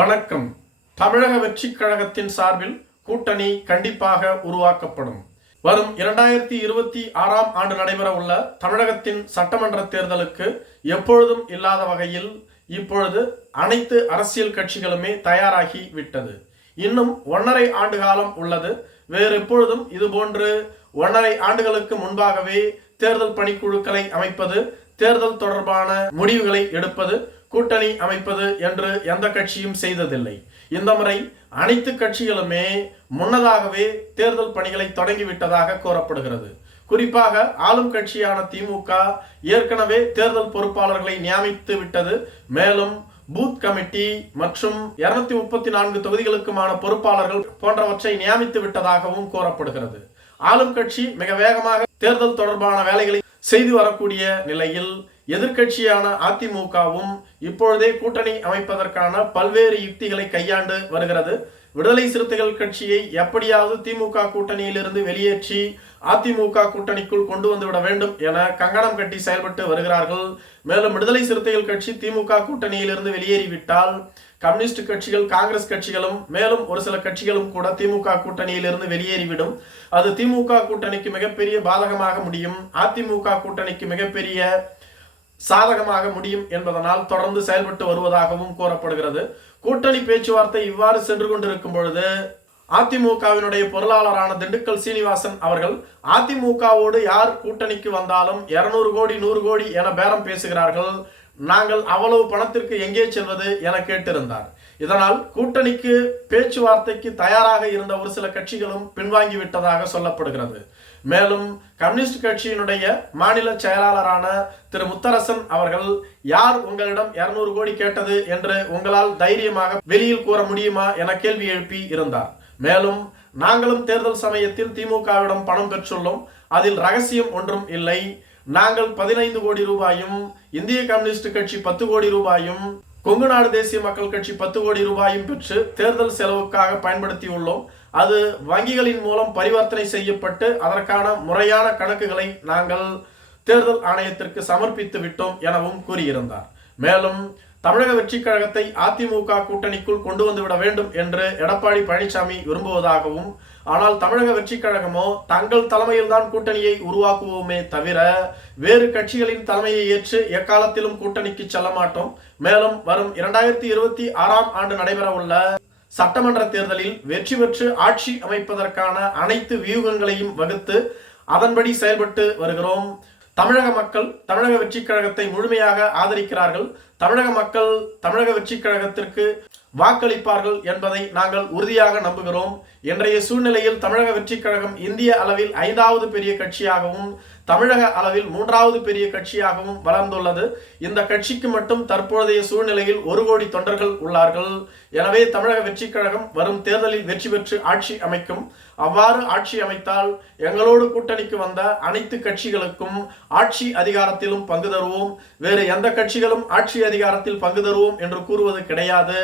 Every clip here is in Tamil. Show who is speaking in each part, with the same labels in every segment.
Speaker 1: வணக்கம். தமிழக வெற்றிக் கழகத்தின் சார்பில் கூட்டணி கண்டிப்பாக உருவாக்கப்படும். வரும் இரண்டாயிரத்தி இருபத்தி ஆறாம் ஆண்டு நடைபெற உள்ள தமிழகத்தின் சட்டமன்ற தேர்தலுக்கு எப்பொழுதும் இல்லாத வகையில் இப்பொழுது அனைத்து அரசியல் கட்சிகளுமே தயாராகி விட்டது. இன்னும் ஒன்றரை ஆண்டு காலம் உள்ளது. வேறு எப்பொழுதும் இதுபோன்று ஒன்றரை ஆண்டுகளுக்கு முன்பாகவே தேர்தல் பணிக்குழுக்களை அமைப்பது தேர்தல் தொடர்பான முடிவுகளை எடுப்பது கூட்டணி அமைப்பது என்று எந்த கட்சியும் செய்ததில்லை. இந்த முறை அனைத்து கட்சிகளுமே முன்னதாகவே தேர்தல் பணிகளை தொடங்கிவிட்டதாக கூறப்படுகிறது. குறிப்பாக ஆளும் கட்சியான திமுக ஏற்கனவே தேர்தல் பொறுப்பாளர்களை நியமித்து விட்டது. மேலும் பூத் கமிட்டி மற்றும் இருநூத்தி முப்பத்தி நான்கு தொகுதிகளுக்குமான பொறுப்பாளர்கள் போன்றவற்றை நியமித்து விட்டதாகவும் கூறப்படுகிறது. ஆளும் கட்சி மிக வேகமாக தேர்தல் தொடர்பான வேலைகளை செய்து வரக்கூடிய நிலையில் எதிர்க்கட்சியான அதிமுகவும் இப்பொழுதே கூட்டணி அமைப்பதற்கான பல்வேறு யுக்திகளை கையாண்டு வருகிறது. விடுதலை சிறுத்தைகள் கட்சியை எப்படியாவது திமுக கூட்டணியிலிருந்து வெளியேற்றி அதிமுக கூட்டணிக்குள் கொண்டு வந்து விட வேண்டும் என கங்கணம் கட்டி செயல்பட்டு வருகிறார்கள். மேலும் விடுதலை சிறுத்தைகள் கட்சி திமுக கூட்டணியிலிருந்து வெளியேறிவிட்டால் கம்யூனிஸ்ட் கட்சிகள் காங்கிரஸ் கட்சிகளும் மேலும் ஒரு சில கட்சிகளும் கூட திமுக கூட்டணியிலிருந்து வெளியேறிவிடும். அது திமுக கூட்டணிக்கு மிகப்பெரிய பாதகமாக முடியும். அதிமுக கூட்டணிக்கு மிகப்பெரிய சாதகமாக முடியும் என்பதனால் தொடர்ந்து செயல்பட்டு வருவதாகவும் கூறப்படுகிறது. கூட்டணி பேச்சுவார்த்தை இவ்வாறு சென்று கொண்டிருக்கும் பொழுது அதிமுகவினுடைய பொருளாளரான திண்டுக்கல் சீனிவாசன் அவர்கள் அதிமுகவோடு யார் கூட்டணிக்கு வந்தாலும் இருநூறு கோடி நூறு கோடி என பேரம் பேசுகிறார்கள். நாங்கள் அவ்வளவு பணத்திற்கு எங்கே செல்வது என கேட்டிருந்தார். இதனால் கூட்டணிக்கு பேச்சுவார்த்தைக்கு தயாராக இருந்த ஒரு சில கட்சிகளும் பின்வாங்கி விட்டதாக சொல்லப்படுகிறது. மேலும் கம்யூனிஸ்ட் கட்சியினுடைய மாநில செயலாளரான திரு முத்தரசன் அவர்கள் யார் உங்களிடம் இருநூறு கோடி கேட்டது? என்று உங்களால் தைரியமாக வெளியில் கூற முடியுமா என கேள்வி எழுப்பி இருந்தார். மேலும் நாங்களும் தேர்தல் சமயத்தில் திமுகவிடம் பணம் பெற்றுள்ளோம். அதில் ரகசியம் ஒன்றும் இல்லை. நாங்கள் பதினைந்து கோடி ரூபாயும் இந்திய கம்யூனிஸ்ட் கட்சி பத்து கோடி ரூபாயும் கொங்கு நாடு தேசிய மக்கள் கட்சி பத்து கோடி ரூபாயும் பெற்று தேர்தல் செலவுக்காக பயன்படுத்தியுள்ளோம். அது வங்கிகளின் மூலம் பரிவர்த்தனை செய்யப்பட்டு அதற்கான முறையான கணக்குகளை நாங்கள் தேர்தல் ஆணையத்திற்கு சமர்ப்பித்து விட்டோம் எனவும் கூறியிருந்தார். மேலும் தமிழக வெற்றிக் கழகத்தை அதிமுக கூட்டணிக்குள் கொண்டு வந்து விட வேண்டும் என்று எடப்பாடி பழனிசாமி விரும்புவதாகவும் ஆனால் தமிழக வெற்றிக் கழகமோ தங்கள் தலைமையில்தான் கூட்டணியை உருவாக்குவோமே தவிர வேறு கட்சிகளின் தலைமையை ஏற்று எக்காலத்திலும் கூட்டணிக்கு செல்ல மாட்டோம். மேலும் வரும் இரண்டாயிரத்தி இருபத்தி ஆறாம் ஆண்டு நடைபெற உள்ள சட்டமன்ற தேர்தலில் வெற்றி பெற்று ஆட்சி அமைப்பதற்கான அனைத்து வியூகங்களையும் வகுத்து அதன்படி செயல்பட்டு வருகிறோம். தமிழக மக்கள் தமிழக வெற்றிக் கழகத்தை முழுமையாக ஆதரிக்கிறார்கள். தமிழக மக்கள் தமிழக வெற்றிக் கழகத்திற்கு வாக்களிப்பார்கள் என்பதை நாங்கள் உறுதியாக நம்புகிறோம். இன்றைய சூழ்நிலையில் தமிழக வெற்றிக் கழகம் இந்திய அளவில் ஐந்தாவது பெரிய கட்சியாகவும் தமிழக அளவில் மூன்றாவது பெரிய கட்சியாகவும் வளர்ந்துள்ளது. இந்த கட்சிக்கு மட்டும் தற்போதைய சூழ்நிலையில் ஒரு கோடி தொண்டர்கள் உள்ளார்கள். எனவே தமிழக வெற்றிக் கழகம் வரும் தேர்தலில் வெற்றி பெற்று ஆட்சி அமைக்கும். அவ்வாறு ஆட்சி அமைத்தால் எங்களோடு கூட்டணிக்கு வந்த அனைத்து கட்சிகளுக்கும் ஆட்சி அதிகாரத்திலும் பங்கு தருவோம். வேறு எந்த கட்சிகளும் ஆட்சி அதிகாரத்தில் பங்கு தருவோம் என்று கூறுவது கிடையாது.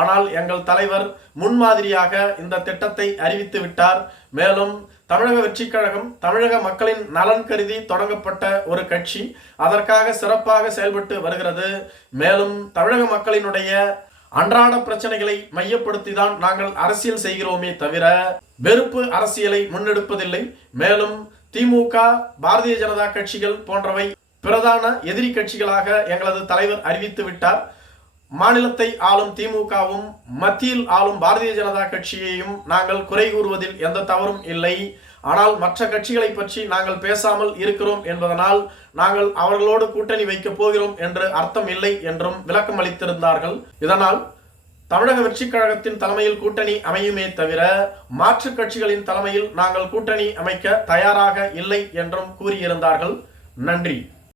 Speaker 1: ஆனால் எங்கள் தலைவர் முன்மாதிரியாக இந்த திட்டத்தை அறிவித்து விட்டார். மேலும் தமிழக வெற்றிக் கழகம் தமிழக மக்களின் நலன் கருதி தொடங்கப்பட்ட ஒரு கட்சி அதற்காக சிறப்பாக செயல்பட்டு வருகிறது. மேலும் தமிழக மக்களினுடைய அன்றாட பிரச்சனைகளை மையப்படுத்தி தான் நாங்கள் அரசியல் செய்கிறோமே தவிர வெறுப்பு அரசியலை முன்னெடுப்பதில்லை. மேலும் திமுக பாரதிய ஜனதா கட்சிகள் போன்றவை பிரதான எதிரி கட்சிகளாக எங்களது தலைவர் அறிவித்து விட்டார். மாநிலத்தை ஆளும் திமுகவும் மத்தியில் ஆளும் பாரதிய ஜனதா கட்சியையும் நாங்கள் குறை கூறுவதில் எந்த தவறும் இல்லை. ஆனால் மற்ற கட்சிகளை பற்றி நாங்கள் பேசாமல் இருக்கிறோம் என்பதனால் நாங்கள் அவர்களோடு கூட்டணி வைக்கப் போகிறோம் என்று அர்த்தம் இல்லை என்றும் விளக்கம் அளித்திருந்தார்கள். இதனால் தமிழக வெற்றிக் கழகத்தின் தலைமையில் கூட்டணி அமையுமே தவிர மாற்று கட்சிகளின் தலைமையில் நாங்கள் கூட்டணி அமைக்க தயாராக இல்லை என்றும் கூறியிருந்தார்கள். நன்றி.